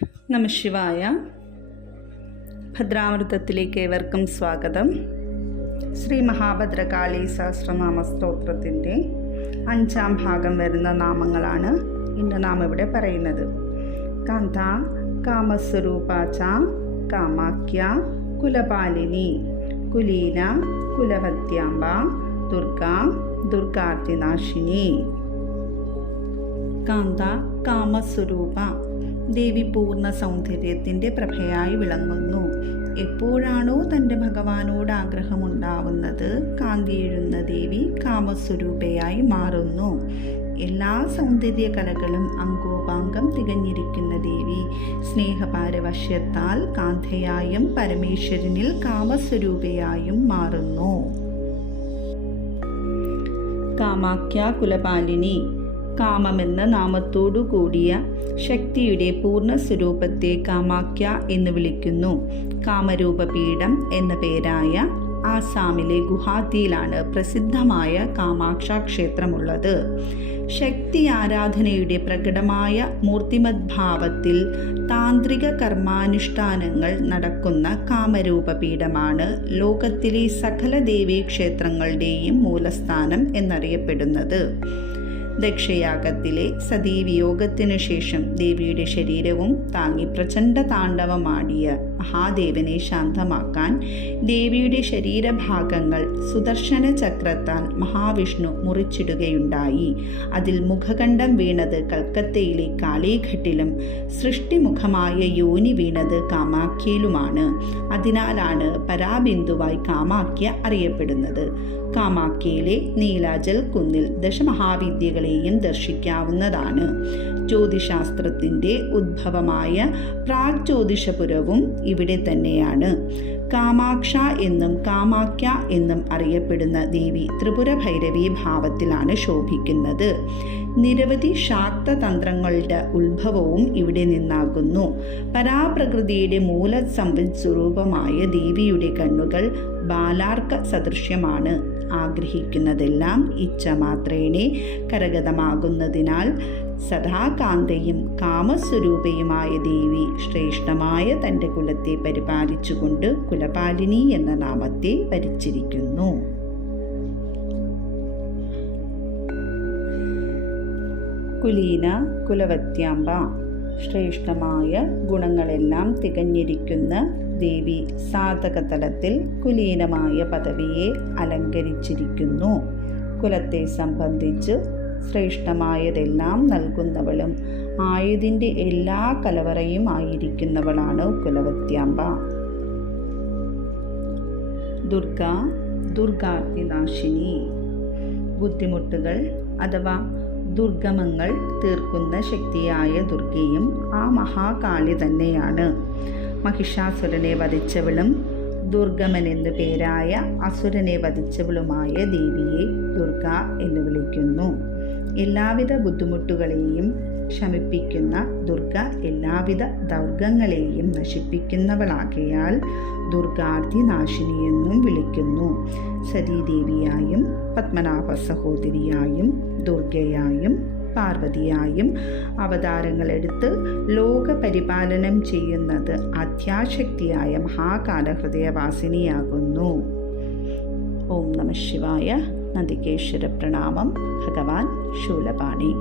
നമഃശിവായ. ഭദ്രാമൃതത്തിലേക്ക് ഏവർക്കും സ്വാഗതം. ശ്രീ മഹാഭദ്രകാളി സഹസ്രനാമ സ്തോത്രത്തിൻ്റെ 5-ാം ഭാഗം വരുന്ന നാമങ്ങളാണ് ഇന്ന് നാം ഇവിടെ പറയുന്നത്. കാന്ത, കാമസ്വരൂപാച, കാമാക്യ, കുലപാലിനി, കുലീന, കുലവത്യാംബ, ദുർഗ, ദുർഗാർത്തിനാശിനി. കാന്ത, കാമസ്വരൂപ. ദേവി പൂർണ്ണ സൗന്ദര്യത്തിൻ്റെ പ്രഭയായി വിളങ്ങുന്നു. എപ്പോഴാണോ തൻ്റെ ഭഗവാനോട് ആഗ്രഹമുണ്ടാവുന്നത്, കാന്തിയെഴുന്ന ദേവി കാമസ്വരൂപയായി മാറുന്നു. എല്ലാ സൗന്ദര്യ കലകളും അംഗോപാംഗം തികഞ്ഞിരിക്കുന്ന ദേവി സ്നേഹപാരവശ്യത്താൽ കാന്തയായും പരമേശ്വരനിൽ കാമസ്വരൂപയായും മാറുന്നു. കാമാക്യ, കുലപാലിനി. കാമമെന്ന നാമത്തോടു കൂടിയ ശക്തിയുടെ പൂർണ്ണ സ്വരൂപത്തെ കാമാക്യ എന്ന് വിളിക്കുന്നു. കാമരൂപപീഠം എന്ന പേരായ ആസാമിലെ ഗുവാഹത്തിയിലാണ് പ്രസിദ്ധമായ കാമാക്ഷ ക്ഷേത്രമുള്ളത്. ശക്തി ആരാധനയുടെ പ്രകടമായ മൂർത്തിമദ്ഭാവത്തിൽ താന്ത്രിക കർമാനുഷ്ഠാനങ്ങൾ നടക്കുന്ന കാമരൂപപീഠമാണ് ലോകത്തിലെ സകല ദേവീക്ഷേത്രങ്ങളുടെയും മൂലസ്ഥാനം എന്നറിയപ്പെടുന്നത്. ദക്ഷയാഗത്തിലെ സതീവിയോഗത്തിനു ശേഷം ദേവിയുടെ ശരീരവും താങ്ങി പ്രചണ്ഡ താണ്ഡവമാടിയ മഹാദേവനെ ശാന്തമാക്കാൻ ദേവിയുടെ ശരീരഭാഗങ്ങൾ സുദർശന ചക്രത്താൽ മഹാവിഷ്ണു മുറിച്ചിടുകയുണ്ടായി. അതിൽ മുഖകണ്ഠം വീണത് കൽക്കത്തയിലെ കാളിഘട്ടിലും സൃഷ്ടിമുഖമായ യോനി വീണത് കാമാക്യയിലുമാണ്. അതിനാലാണ് പരാബിന്ദുവായി കാമാക്യ അറിയപ്പെടുന്നത്. കാമാക്യയിലെ നീലാചൽ കുന്നിൽ ദശമഹാവിദ്യകളെയും ദർശിക്കാവുന്നതാണ്. ജ്യോതിശാസ്ത്രത്തിൻ്റെ ഉദ്ഭവമായ പ്രാഗ്ജ്യോതിഷപുരവും ഇവിടെ തന്നെയാണ്. കാമാക്ഷ എന്നും കാമാക്യ എന്നും അറിയപ്പെടുന്ന ദേവി ത്രിപുര ഭൈരവി ഭാവത്തിലാണ് ശോഭിക്കുന്നത്. നിരവധി ശാക്തതന്ത്രങ്ങളുടെ ഉത്ഭവവും ഇവിടെ നിന്നാകുന്നു. പരാപ്രകൃതിയുടെ മൂലസംവിത് സ്വരൂപമായ ദേവിയുടെ കണ്ണുകൾ ബാലാർക്ക സദൃശ്യമാണ്. ആഗ്രഹിക്കുന്നതെല്ലാം ഇച്ഛമാത്രേണേ കരഗതമാകുന്നതിനാൽ സദാകാന്തയും കാമസ്വരൂപയുമായ ദേവി ശ്രേഷ്ഠമായ തൻ്റെ കുലത്തെ പരിപാലിച്ചുകൊണ്ട് കുലപാലിനി എന്ന നാമത്തെ വരിച്ചിരിക്കുന്നു. കുലീന, കുലവത്യാംബ. ശ്രേഷ്ഠമായ ഗുണങ്ങളെല്ലാം തികഞ്ഞിരിക്കുന്ന ദേവി സാധകതലത്തിൽ കുലീനമായ പദവിയെ അലങ്കരിച്ചിരിക്കുന്നു. കുലത്തെ സംബന്ധിച്ച് ശ്രേഷ്ഠമായതെല്ലാം നൽകുന്നവളും ആയുധിൻ്റെ എല്ലാ കലവറയും ആയിരിക്കുന്നവളാണ് കുലവത്യാംബ. ദുർഗ, ദുർഗാർത്തിനാശിനി. ബുദ്ധിമുട്ടുകൾ അഥവാ ദുർഗമങ്ങൾ തീർക്കുന്ന ശക്തിയായ ദുർഗയും ആ മഹാകാളി തന്നെയാണ്. മഹിഷാസുരനെ വധിച്ചവളും ദുർഗമനെന്നു പേരായ അസുരനെ വധിച്ചവളുമായ ദേവിയെ ദുർഗ എന്ന് വിളിക്കുന്നു. എല്ലാവിധ ബുദ്ധിമുട്ടുകളെയും ശമിപ്പിക്കുന്ന ദുർഗ എല്ലാവിധ ദൗർഗങ്ങളെയും നശിപ്പിക്കുന്നവളാകയാൽ ദുർഗാർത്തിനാശിനിയെന്നും വിളിക്കുന്നു. സതീദേവിയായും പത്മനാഭ സഹോദരിയായും ദുർഗയായും പാർവതിയായും അവതാരങ്ങളെടുത്ത് ലോകപരിപാലനം ചെയ്യുന്നത് അധ്യാശക്തിയായ മഹാകാലഹൃദയവാസിനിയാകുന്നു. ഓം നമഃ ശിവായ. നന്ദികേശ്വര പ്രണാമം. ഭഗവാൻ ശൂലപാണി.